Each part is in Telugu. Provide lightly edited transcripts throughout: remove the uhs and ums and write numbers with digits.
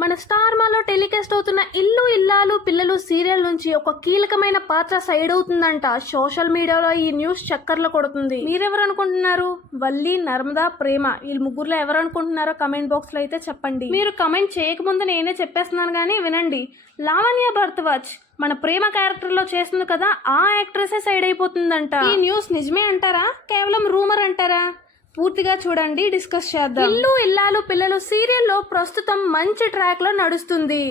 మన స్టార్ మాలో టెలికాస్ట్ అవుతున్న ఇల్లు ఇల్లాలు పిల్లలు సీరియల్ నుంచి ఒక కీలకమైన పాత్ర సైడ్ అవుతుందంట. సోషల్ మీడియాలో ఈ న్యూస్ చక్కర్లు కొడుతుంది. మీరెవరు అనుకుంటున్నారు? వల్లి, నర్మదా, ప్రేమ, వీళ్ళు ముగ్గురులో ఎవరు అనుకుంటున్నారో కమెంట్ బాక్స్ లో అయితే చెప్పండి. మీరు కమెంట్ చేయకముందు నేనే చెప్పేస్తున్నాను కానీ వినండి. లావణ్య భరద్వాజ్ మన ప్రేమ క్యారెక్టర్ లో చేస్తుంది కదా, ఆ యాక్ట్రెస్ సైడ్ అయిపోతుందంట. ఈ న్యూస్ నిజమే అంటారా, కేవలం రూమర్ అంటారా? పూర్తిగా చూడండి, డిస్కస్ చేద్దాం. ఇల్లు ఇల్లాలు పిల్లలు సీరియల్లో ప్రస్తుతం మంచి ట్రాక్ లో నడుస్తుంది.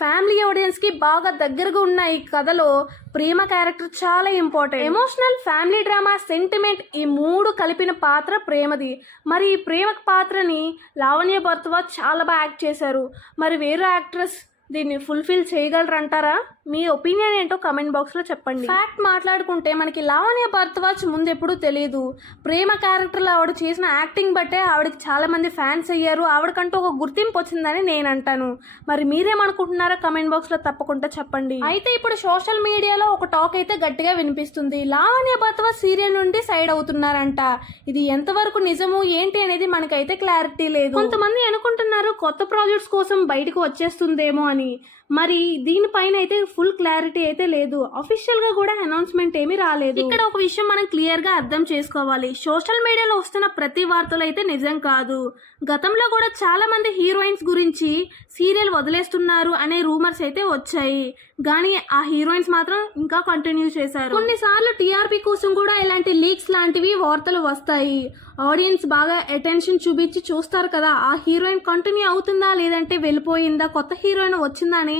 ఫ్యామిలీ ఆడియన్స్ కి బాగా దగ్గరగా ఉన్న ఈ కథలో ప్రేమ క్యారెక్టర్ చాలా important. Emotional, family drama, sentiment ఈ మూడు కలిపిన పాత్ర ప్రేమది. మరి ఈ ప్రేమ పాత్రని లావణ్య భరద్వాజ్ చాలా బాగా యాక్ట్ చేశారు. మరి వేరే యాక్ట్రెస్ దీన్ని ఫుల్ఫిల్ చేయగలరంటారా? మీ ఒపీనియన్ ఏంటో కమెంట్ బాక్స్ లో చెప్పండి. ఫ్యాక్ట్ మాట్లాడుకుంటే మనకి లావణ్య భరద్వాజ్ ముందు ఎప్పుడూ తెలియదు. ప్రేమ క్యారెక్టర్లో ఆవిడ చేసిన యాక్టింగ్ బట్టే ఆవిడకి చాలా మంది ఫ్యాన్స్ అయ్యారు. ఆవిడకంటూ ఒక గుర్తింపు వచ్చిందని నేను అంటాను. మరి మీరేమనుకుంటున్నారో కమెంట్ బాక్స్ లో తప్పకుండా చెప్పండి. అయితే ఇప్పుడు సోషల్ మీడియాలో ఒక టాక్ అయితే గట్టిగా వినిపిస్తుంది. లావణ్య భరద్వాజ్ సీరియల్ నుండి సైడ్ అవుతున్నారంట. ఇది ఎంతవరకు నిజము ఏంటి అనేది మనకైతే క్లారిటీ లేదు. కొంతమంది అనుకుంటున్నారు కొత్త ప్రాజెక్ట్స్ కోసం బయటకు వచ్చేస్తుందేమో అని. మరి దీనిపైన అయితే ఫుల్ క్లారిటీ అయితే లేదు. అఫీషియల్ గా కూడా అనౌన్స్మెంట్ ఏమీ రాలేదు. ఇక్కడ ఒక విషయం మనం క్లియర్ గా అర్థం చేసుకోవాలి. సోషల్ మీడియాలో వస్తున్న ప్రతి వార్తలు అయితే నిజం కాదు. గతంలో కూడా చాలా మంది హీరోయిన్స్ గురించి సీరియల్ వదిలేస్తున్నారు అనే రూమర్స్ అయితే వచ్చాయి. కానీ ఆ హీరోయిన్స్ మాత్రం ఇంకా కంటిన్యూ చేశారు. కొన్నిసార్లు టీఆర్పీ కోసం కూడా ఇలాంటి లీక్స్ లాంటివి వార్తలు వస్తాయి. ఆడియన్స్ బాగా అటెన్షన్ చూపించి చూస్తారు కదా, ఆ హీరోయిన్ కంటిన్యూ అవుతుందా లేదంటే వెళ్ళిపోయిందా, కొత్త హీరోయిన్ వచ్చిందా అని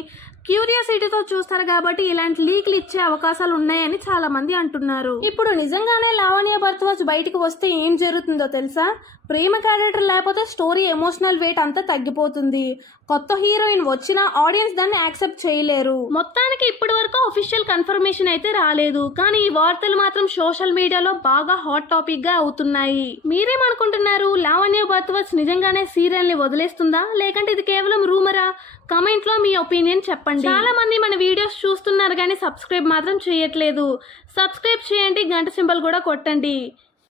క్యూరియాసిటీతో చూస్తారు. కాబట్టి ఇలాంటి లీక్లు ఇచ్చే అవకాశాలు ఉన్నాయని చాలా మంది అంటున్నారు. ఇప్పుడు నిజంగానే లావణ్య భరద్వాజ్ బయటకు వస్తే ఏం జరుగుతుందో తెలుసా? ప్రేమ క్యారెక్టర్ లేకపోతే స్టోరీ ఎమోషనల్ వెయిట్ అంతా తగ్గిపోతుంది. కొత్త హీరోయిన్ వచ్చినా ఆడియన్స్ దాన్ని యాక్సెప్ట్ చేయలేరు. మొత్తానికి ఇప్పటి వరకు అఫీషియల్ కన్ఫర్మేషన్ అయితే రాలేదు. కానీ ఈ వార్తలు మాత్రం సోషల్ మీడియాలో బాగా హాట్ టాపిక్ గా అవుతున్నాయి. మీరేమనుకుంటున్నారు? లావణ్య భరద్వాజ్ నిజంగానే సీరియల్ ని వదిలేస్తుందా లేకంటే ఇది కేవలం రూమరా? కమెంట్ లో మీ ఒపీనియన్ చెప్పండి. చాలా మంది మన వీడియోస్ చూస్తున్నారు కానీ సబ్స్క్రైబ్ మాత్రం చేయట్లేదు. సబ్స్క్రైబ్ చేయండి, గంట సింబల్ కూడా కొట్టండి.